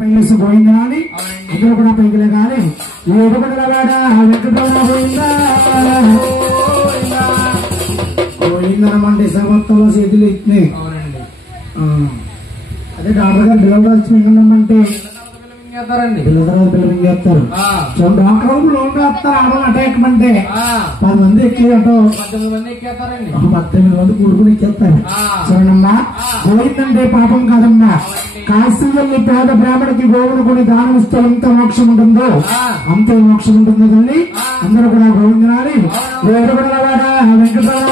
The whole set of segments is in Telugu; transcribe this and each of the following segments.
పోయిందా అని అందరూ కూడా పైకి లేగాలి ఏడుకొండలవాడ వెంకటరమణ పోయిందనమంటే సమర్థంలో చేతులు ఎత్తినాయి. అదే డాక్టర్ గారు బిల్లలు వచ్చిందంటే పిల్లలు చేస్తారు డాక్టర్ లోన్ వేస్తారు ఆడవాళ్ళు అటాక్ అంటే 10 మంది ఎక్కేయటో 18 మంది కూడుకుని ఎక్కేస్తారు. చూడమ్మా పోయిందంటే పాపం కాదమ్మా. కాశీవల్లి పేద బ్రాహ్మణికి గోవును కొని దానం ఇస్తే ఎంత మోక్షం ఉంటుందో అంతే మోక్షం ఉంటుంది తల్లి. అందరూ కూడా గోవిందనాలి వేడుకొండలవాడ వెంకటరమణ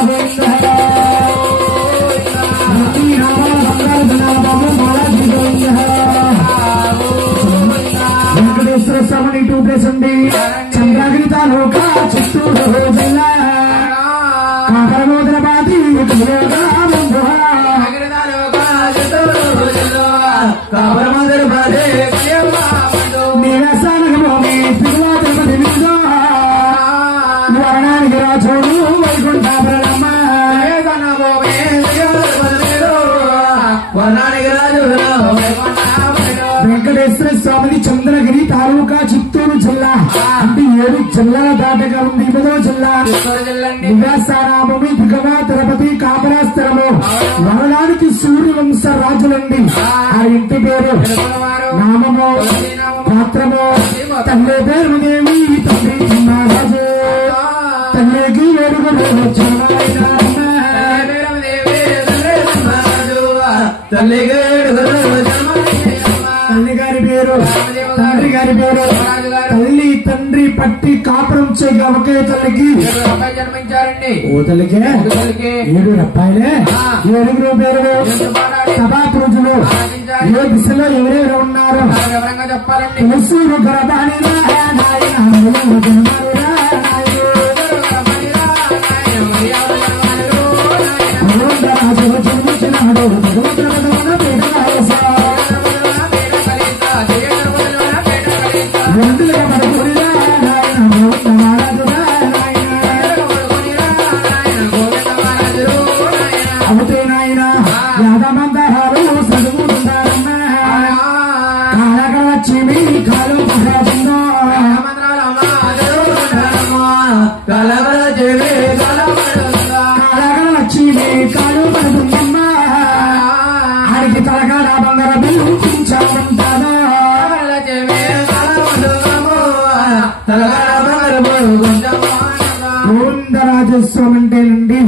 వెంకటేశ్వర స్వామిని 2 ప్లేస్ ఉంది. చంద్రగిరి తాలూకా చిత్తూరు జిల్లా కాకరమోదరబాది వర్ణానికి రాజోడు వైకుంఠ వెంకటేశ్వర స్వామిని చంద్రగిరి తాలూకా చిత్తూరు జిల్లా అంటే 7 జిల్లాల దాటగా ఉంది. 8వ జిల్లా నివాసారామమి దిగవ తిరుపతి కాపరాస్తరము వరడానికి సూర్యవంశ రాజులండి. ఆ ఇంటి పేరు నామము పాత్రము తల్లి పేరు దేవి తండ్రి చిన్నరాజు తల్లికి వేడుకలు తల్లి గారి పేరు తండ్రి గారి పేరు తల్లి తండ్రి పట్టి కాపురం చేయగా ఒకే తల్లికి జన్మించారండి. ఓ తల్లికే 7 అబ్బాయిలే 7 పేరు సభా పురుషులు ఏ దిశలో ఎవరెవరు ఉన్నారు చెప్పాలండి. తులసూరు గర్భాని అవుతే నాయన యాదమందహారు చదువుకుంటారమ్మా కాలగా వచ్చి మీ కాలు పడుతుందో కాలగా వచ్చి మీ కాలు పడుతుందమ్మా ఆడికి తలకాడ బంగార బిల్లుంటాను గోవిందరాజస్వామి అంటేనండి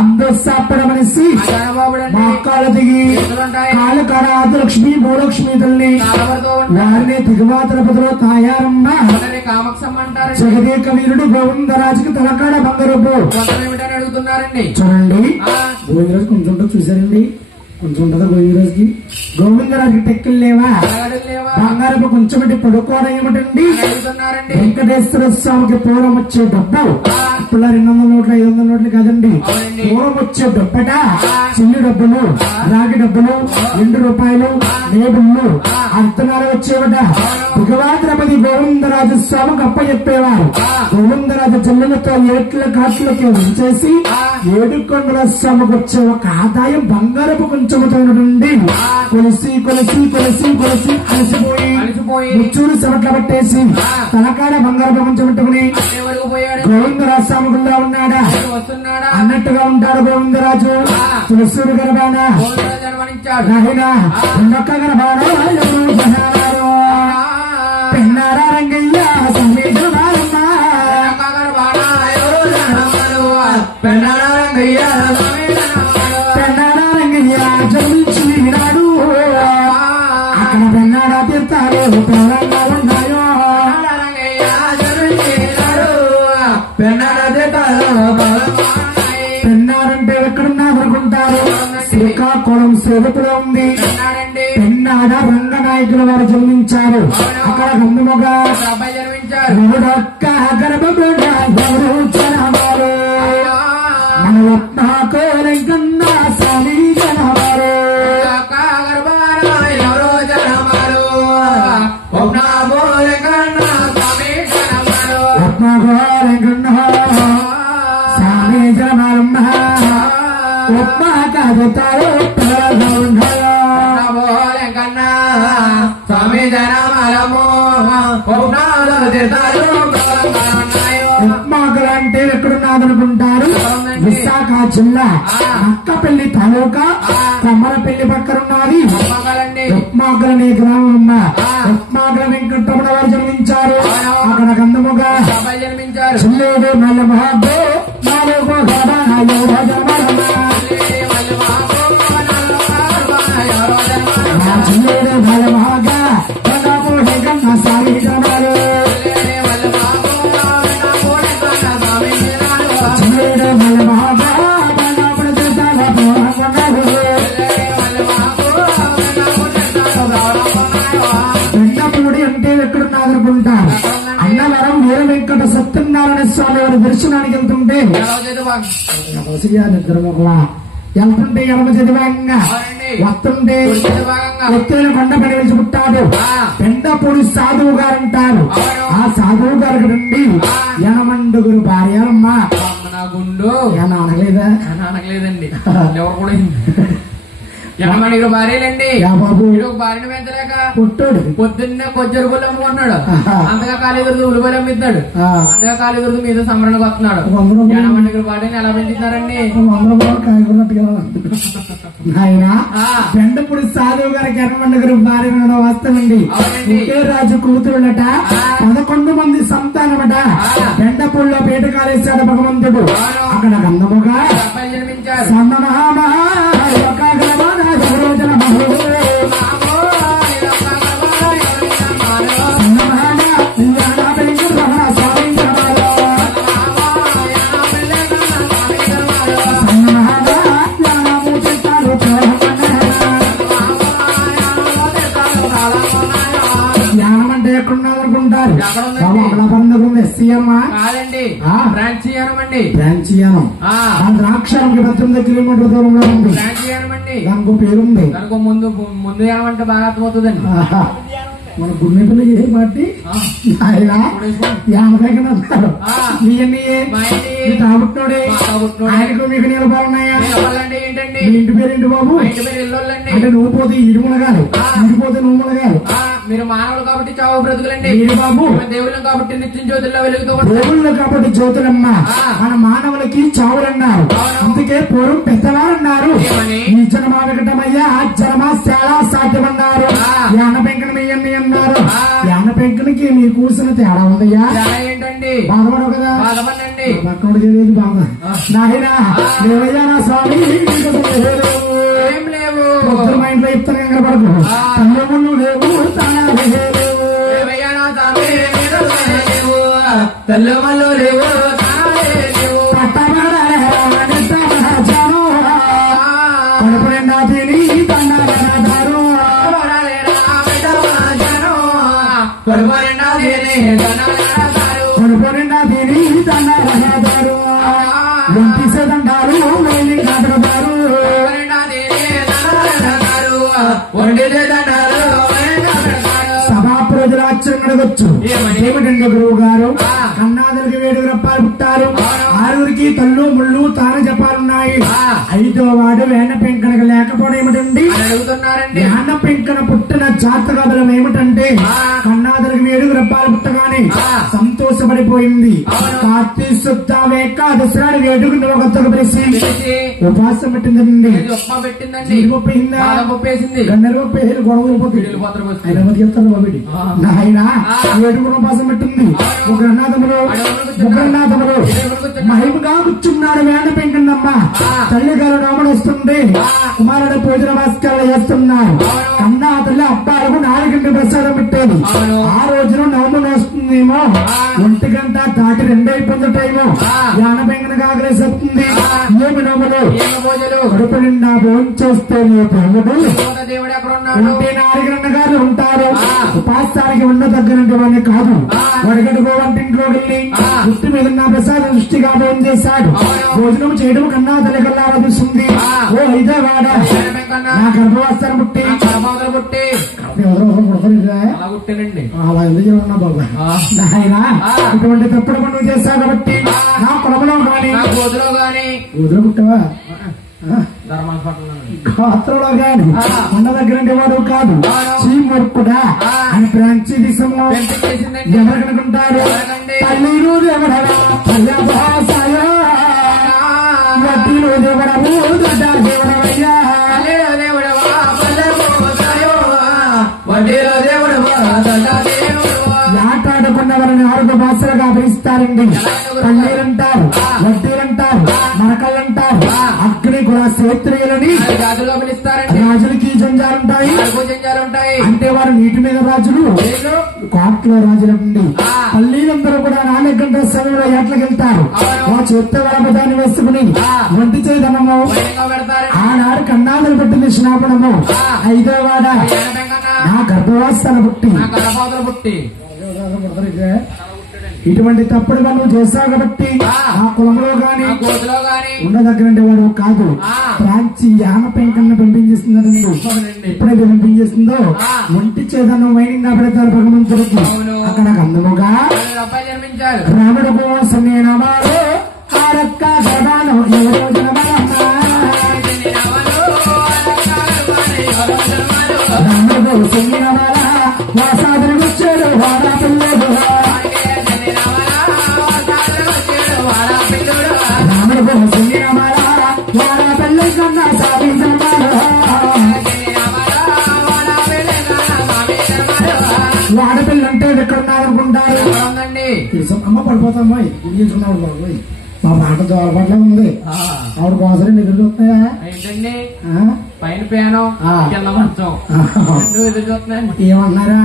అందోస్తాపడం అనేసి మా కాళ్ళు దిగి కాళ్ళు కాడ ఆదిలక్ష్మి భూలక్ష్మి తల్లి వారిని దిగువా తిరుపతిలో తాయారమ్మ జగదేక వీరుడు గోవిందరాజుకి తలకాడ బంగారపు అడుగుతున్నారండి. చూడండి గోవిందరాజు కొంచెం ఉంటుంది చూసారండి కొంచెం ఉంటుందా గోవిందరాజుకి గోవిందరాజుకి టెక్కులు లేవా బంగారపు కొంచెం పడుకోవడం ఏమిటండి. వెంకటేశ్వర స్వామికి పూర్వం వచ్చే డబ్బు ఇప్పుడు 200 నోట్లు 500 నోట్లు కాదండి. పూర్వం వచ్చే డబ్బట చిల్లి డబ్బులు రాగి డబ్బులు 2 రూపాయలు నేబుళ్ళు అర్థనాలు వచ్చేవట. భగవాద్రపతి గోవిందరాజు స్వామికి అప్ప చెప్పేవారు. గోవిందరాజు చెల్లెలతో ఏట్ల కాట్లకి ఉంచేసి ఏడుకొండల స్వామికి వచ్చే ఒక ఆదాయం బంగారపు కొంచెముతో నుండి కొలిసి కొలిసి కొలిసి కొలిసి అలసిపోయి ముచ్చూరు చెమట్ల పట్టేసి తలకాడ బంగారపు కొంచెం పెట్టుకుని గోవిందరాజు స్వామి గుళ్ళో ఉన్నాడా అన్నట్టుగా ఉంటాడు గోవిందరాజు. తులసూరు గర్భాన నాయనా రెండొక్క గర్భాన పెన్నారా రంగయ్య సమేతమారమ్మ పెన్నారా రంగయ్య జన్మించినాడు అక్కడ పెన్నాడా తీర్థాలు ఉన్నాయో పెన్నారంటే ఎక్కడున్నారు అనుకుంటారు. శ్రీకాకుళం సేవకులో ఉంది. పెన్నాడ రంగనాయకుల వారు జన్మించారు. అక్కడ గంధముగా ఎవడొక్క గర్భముడు మన ఒక్కకోరం కన్నా స్వామి జనవారు స్వామి జనమారమ్మ కాదుతారు స్వామి జనమలము పౌనాలు తీర్థాలు ప్రబలంగానున్నాయో. ఉప్మాకులు అంటే ఎక్కడున్నాదనుకుంటారు? విశాఖ జిల్లా నక్కపల్లి తాలూకా కొమ్మలపల్లి పక్కన ఉన్నది ఉప్మాకులు అనే గ్రామం. ఉప్మాకుల వెంకటరమణ వారు జన్మించారు. అక్కడ గంధముగా జన్మించారు. చిల్లేడు మల్ల మహాబో నాలుగో చిల్లేడు మల్ల మహాగా సాగి జనాలు చిల్లేడు మల్ల మహాగా వెంకటపూడి అంటే ఎక్కడున్నాదనుకుంటారు? అన్నవరం వీర వెంకట సత్యనారాయణ స్వామి వారి దర్శనానికి వెళ్తుంటే వెళ్తుంటే ఎడమ చదివాంగా వస్తుంటే ఎత్తైన కొండపడి వెలిసి పుట్టాడు. పెండపూడి సాధువు గారు అంటారు. ఆ సాధువు గారు నుండి యనమండుగురు భార్యమ్మ గుండు అనగలేదా? అనగలేదండి. ఎవరు కూడా యనమణిగురు భార్యలండి. బాబు భార్యను పెంచలేక పుట్టాడు. పొద్దున్నే కొజ్జరు గుళ్ళు అమ్ముకున్నాడు. అంతగా కాళీదురుదు ఉలుబలు అమ్మిద్దాడు. అంతగా కాళీదురుదు మీద సంబరానికి వస్తున్నాడు. యనమణిగురు భార్యని ఎలా పెంచుతారండి? ఆయన పెండపూడి సాధువు గారికి యనమండుగురు భార్య వస్తానండి. ఒకే రాజు కూతురులట 11 మంది సంతానమట. పెండపూడిలో పేట కాలేశాడు భగవంతుడు. అక్కడ గంధముగా జన్మించారు. సన్న మహామహా ఎక్కడున్నాదనుకుంటారు? కాదండి, ప్రాంచీయానమండి. ప్రాంచీయానం ద్రాక్షానికి 18 కిలోమీటర్ల దూరంలో ఉంది. ప్రాంచీయానమండి. దానికి పేరుంది. దానికి ముందు యానమంటే బాగా అర్థమవుతుందండి. మన గుండెపల్లి ఏ పార్టీ ఆయన యానపైన అంటారు. కాబట్టినోడే ఆయనకు మీకు నిలబాలున్నాయా? ఏంటండి ఇంటి పేరు ఏంటి బాబు? అంటే నువ్వు పోతే ఇడు మునగాలి, ఇడిపోతే నువ్వు మునగాలి. మీరు మానవులు కాబట్టి చావు బ్రతుకులండి. బాబు దేవుళ్ళు కాబట్టి నిత్యం జ్యోతుల్లో వెలుగుతూ దేవుళ్ళు కాబట్టి జ్యోతులమ్మ. మన మానవులకి చావులన్నారు. అందుకే పూర్వం పెద్దవారన్నారు ఈ జనమా వికటమయ్యా ఆ జనమా చాలా సాధ్యమన్నారు. యాన పెంకనమయ్యని అన్నారు. యాన పెంకనికి మీ కూర్చున్న తేడా ఉందయ్యా? ఏంటండి? బాధపడవు కదా? బాధపడండి. పక్కన తెలియదు బాధ. నాయనా దేవయ్యా నా స్వామి ఏం లేవు. మా ఇంట్లో చెప్తాను కంగారు పడకు. తల్లుముళ్ళు లేవు, తాళాలు లేవు. తల్లుమల్లు లేవు, కడుపు నిండా తిని దండారు. కడుపు నిండా తిని దండారు. దండారు మేలి కాదరు. సభా ప్రజలు ఆశ్చర్యం అడగొచ్చు. ఏమిటండి గురువు గారు? కన్నాదులకి 7 రప్పాలు పుట్టారు. 6కి తల్లు ముళ్ళు తాన జపాలున్నాయి. 5వ వాడు వేణ పెంకనక లేకపోవడం ఏమిటండి? అడుగుతున్నారండి. వేణ పెంకన పుట్టిన జాతక బలం ఏమిటంటే కన్నాదులకి 7 రప్పాలు పుట్టగానే సంతోషపడిపోయింది. కార్తీక శుద్ధ ఏకాదశి నాడు వేడుకుని ఒక తొగబెసి ఉపాసం పెట్టిందండి. పెట్టిందండి. గన్నెలు గొడవలు పోతుంది. ఆయన వేడుకుని ఉపాసం పెట్టింది. ముగ్గురన్నాథములు మహిమగా కూర్చున్నాడు వేణ పెంకండమ్మ. తల్లి గారు నోమలు వస్తుంది. కుమారుడు పూజల భాస్కర్లు చేస్తున్నారు. కన్నా తల్లి అబ్బాయిలకు 4 గంటల ప్రసాదం పెట్టేది. ఆ రోజున నోములు వస్తుందేమో 1 గంట దాటి 2 అయిపోతుంది టైము. యాన పెంకనకు ఆగ్రహిస్తుంది. ఏమి నోములు? కడుపు నిండా భోంచేస్తే దేవుడు 4 గారు ఉంటారు. ఉపాసానికి ఉన్న దగ్గరంటే కాదు. వడగడుగో వంటింట్లో వెళ్ళి గుర్తు మీద నా ప్రసాదం దృష్టిగా భోజనం చేశాడు. భోజనం చేయడం కన్నా తల్లి కల్లా లభిస్తుంది. ఓ ఇదే వాడ నా గర్భవస్త్రం పుట్టి అలా ఎందుకు ఉన్నా బాబా ఆయన ఇటువంటి తప్పుడు పనులు చేశావు కాబట్టి నా పొలంలో కానీ గోధులో గాని గోధులు పుట్టావా? ధర్మాలు పట్ల గోత్రంలో గాని ఉన్న దగ్గర వాడు కాదు. చీమూర్ఖుడా అని ప్రాంచీ దేశంలో ఎవరు కనుకుంటారు? పల్లెలు దేవుడవా పల్లె భాషయో వడ్డీలు దేవుడవు దొడ్డ దేవుడవయ్యా ఆటాడుకున్న వారిని 6 భాషలుగా పిలుస్తారండి. పల్లీలంటారు, వడ్డీలంటారు, మరకలంటారు, అగ్ని కూడా క్షేత్రియులని రాజులకి జంజాలుంటాయి. అంటే వారు నీటి మీద రాజులు, కోట్లో రాజులండి. పల్లీలందరూ కూడా 4 గంటల సమయంలో ఏట్లకెళ్తారు. ఆ చేత్త వారపదాన్ని వేసుకుని వంటి చేయదనము ఆనాడు కన్నాదులు పెట్టింది స్నాపనము. 5వ వాడ నా గర్భవాసన పుట్టి ఇటువంటి తప్పుడు పనులు చేస్తావు కాబట్టి ఆ కులంలో గాని ఉన్న దగ్గర వాడు కాదు. ప్రాంచి యాన పెంకన్న పంపించేస్తుందండి. ఎప్పుడైతే పంపించేస్తుందో ఒంటి చేదనం వైనింగా పెడతారు భగవంతుడికి. అక్కడ అందముగా రాముడు కోసం నేనమారు ఆరక్క గర్భాను ఎవరో రాముడు కోసం నేనమారా వాసాదులు వచ్చాడు వాడా పిల్లడు రాముడు కోసం నేనమారా వాడా పిల్లల కన్నా సాధించమారు వాడపిల్లంటే ఎక్కడున్నారనుకుంటారు? అమ్మ పడిపోతామ్మా గుర్తించుకున్నాడు బాబోయ్. మా మాట దోరపట్ల ఉంది. ఆవిడ కోసం ఎదురు చూస్తున్నాయా? పైన పేను కింద మంచం ఎదురు చూస్తున్నాయి. ఏమన్నారా?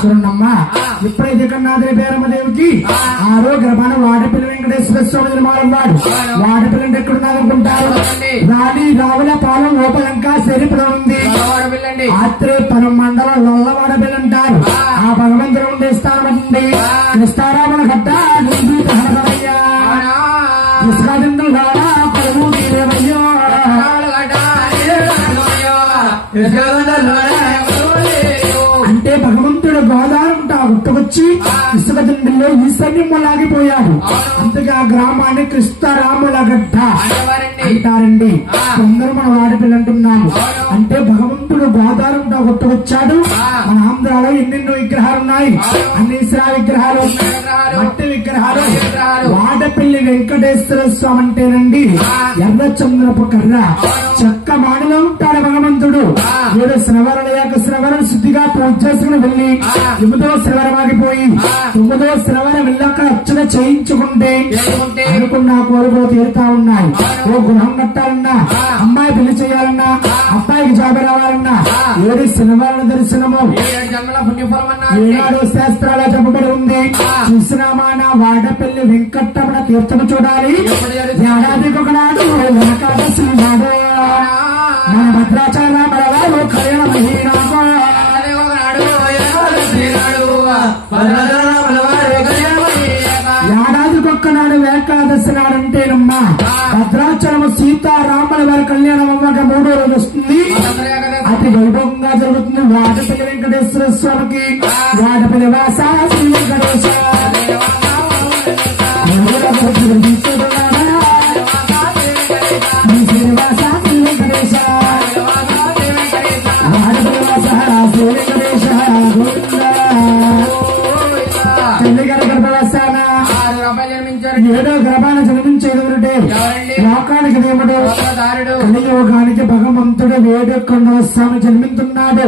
చూడండమ్మా, ఎప్పుడైతే కన్నాద్రి పేరమ్మదేవికి 6వ గర్భాన వాడపిల్ల వెంకటేశ్వర స్వామి నిర్మాణం వాడు. వాడపిల్లంటే ఎక్కడున్నారనుకుంటారు? రాణి రావుల పాలెం ఓపలంక సెరిపులో ఉంది. ఆత్రేయపురం మండలం లొల్లవాడపిల్ల అంటారు. ఆ భగవంతుడు ఉండే స్థానం ఉంది. కృష్ణారామణ గడ్డ నిందితయ్యా పరువు నీరేవయ్యో అంటే భగవంతుడు గోదావరి గుర్తుకొచ్చి ఇసుక దిండిలో ఈశాన్యం లాగిపోయాడు. అందుకే ఆ గ్రామాన్ని కృష్ణరాముల గడ్డ అంటారండి. కొందరు మన వాడపిల్ల అంటున్నాము. అంటే భగవంతుడు గోదావరి గుర్తుకొచ్చాడు. మన ఆంధ్రాలో ఎన్నెన్నో విగ్రహాలు ఉన్నాయి. అన్ని విగ్రహాలు, మట్టి విగ్రహాలు. వాడపల్లి వెంకటేశ్వర స్వామి అంటేనండి ఎర్రచంద్రపు కర్ర చెక్క మాడిలో ఉంటాడు భగవంతుడు. 7 శ్రవణల యొక్క శ్రవణం శుద్ధిగా పూజ చేసుకుని వెళ్ళి 8వ శ్రవణం ఆగిపోయి 9వ శ్రవణం వెళ్ళాక అర్చన చేయించుకుంటే అనుకున్న కోరికలు తీరుతా ఉన్నాయి. ఓ గృహం కట్టాలన్నా, అమ్మాయి పెళ్లి చేయాలన్నా, అబ్బాయికి జాబ్ రావాలన్నా 7 శనివారాల దర్శనము 7 శాస్త్రాల చెప్పబడి ఉంది. చూసినామా నా వాడపల్లి వెంకటరమణ తీర్థము చూడాలి. ఏడాదికి ఒకనాడు ఏకాదశి నాడు మన భద్రాచల బలవారు కళ్యాణ ఏడాదికొక్కనాడు ఏకాదశి నాడంటేనమ్మా భద్రాచలము సీతారాముల వారి కళ్యాణం అమ్మక 3వ రోజు వస్తుంది. అతి వైభవంగా జరుగుతుంది. వాడపల్లి వెంకటేశ్వర స్వామికి వాడపల్లి వాస శ్రీ వెంకటేశ శ్రీనివాస శ్రీ వెంకటేశ వాడపల్లి వాస శ్రీ వెంకటేశ తల్లి గారి గర్భవాసాన 7వ గర్భాన జన్మించేదవుడే లోకానికి దేవుడు కలియుగానికి భగవంతుడు 7 స్వామి జన్మిస్తున్నాడు.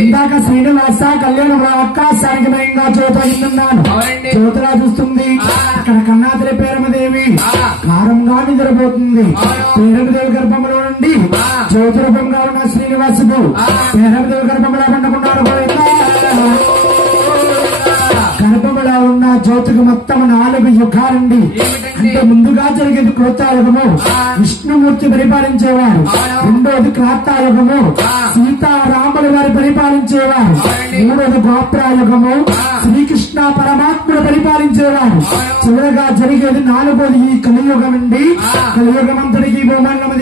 ఇందాక శ్రీనివాస కళ్యాణం ఆకాశానికి భయంగా జ్యోతి అయిందన్నాను. జ్యోతిలా చూస్తుంది. ఇక్కడ కన్నాద్రి పేరమదేవి కారంగా నిద్రపోతుంది. పేరమదేవి గర్భంలో నుండి జ్యోతి రూపంగా ఉన్న శ్రీనివాసుడు పేరమదేవి గర్భంలో పండుకున్నాడు. గర్భములో ఉన్న జ్యోతికి మొత్తం 4 యుగాలండి. అంటే ముందుగా జరిగేది కృతాయుగము, విష్ణుమూర్తి పరిపాలించేవారు. రెండోది క్రాంతాయుగము, సీతారాముల వారి పరిపాలించేవారు. 3వది గోప్రాయుగము, శ్రీకృష్ణ పరమాత్ముడు పరిపాలించేవారు. చివరగా జరిగేది 4వది ఈ కలియుగం అండి. కలియుగం అంతటికి భూమండలం